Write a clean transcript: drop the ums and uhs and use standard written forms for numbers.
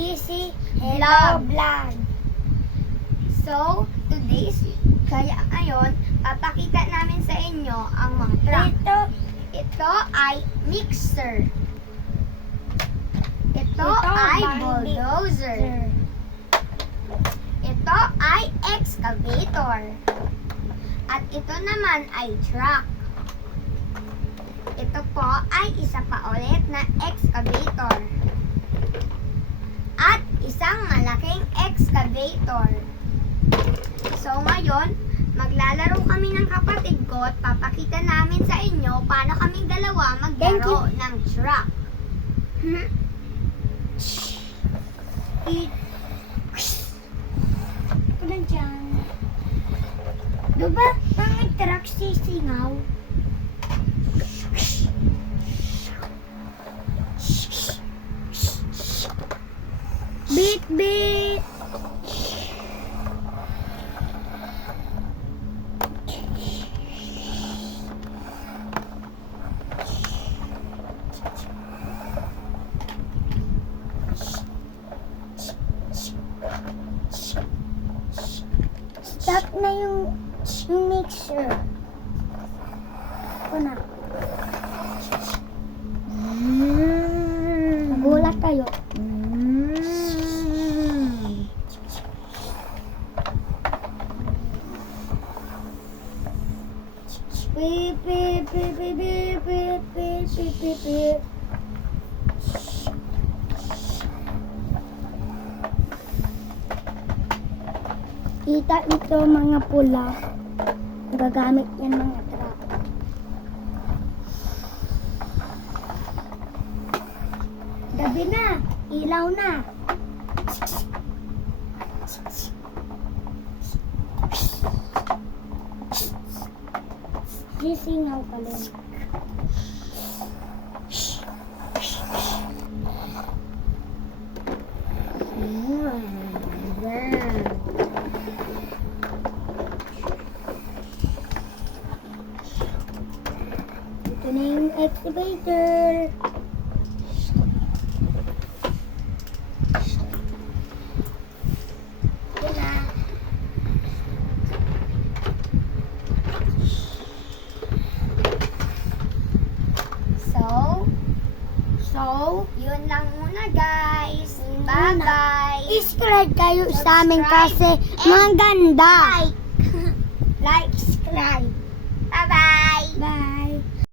Easy Hello Vlog. So, kaya ngayon, papakita namin sa inyo ang mga truck. Ito ay mixer. Ito ay bulldozer. Ito ay excavator. At ito naman ay truck. Ito po ay isa pa ulit na excavator. At isang malaking excavator. So ngayon, maglalaro kami ng kapatid ko at papakita namin sa inyo paano kaming dalawa maglaro ng truck. Ito lang dyan. Diba, pangit truck sisingaw? Beat, beat! Stop na yung mixer. Ito na. Nagulat kayo. Beep, beep, beep, beep, beep, beep, beep, beep, beep, beep. Kita ito mga pula. Gagamit yan mga truck. Gabi na. Ilaw na. Sisingaw pala. Ito na yung excavator. Ito na. So, yun lang muna guys. Bye-bye. Subscribe kayo sa amin kasi maganda. Like. Like, subscribe.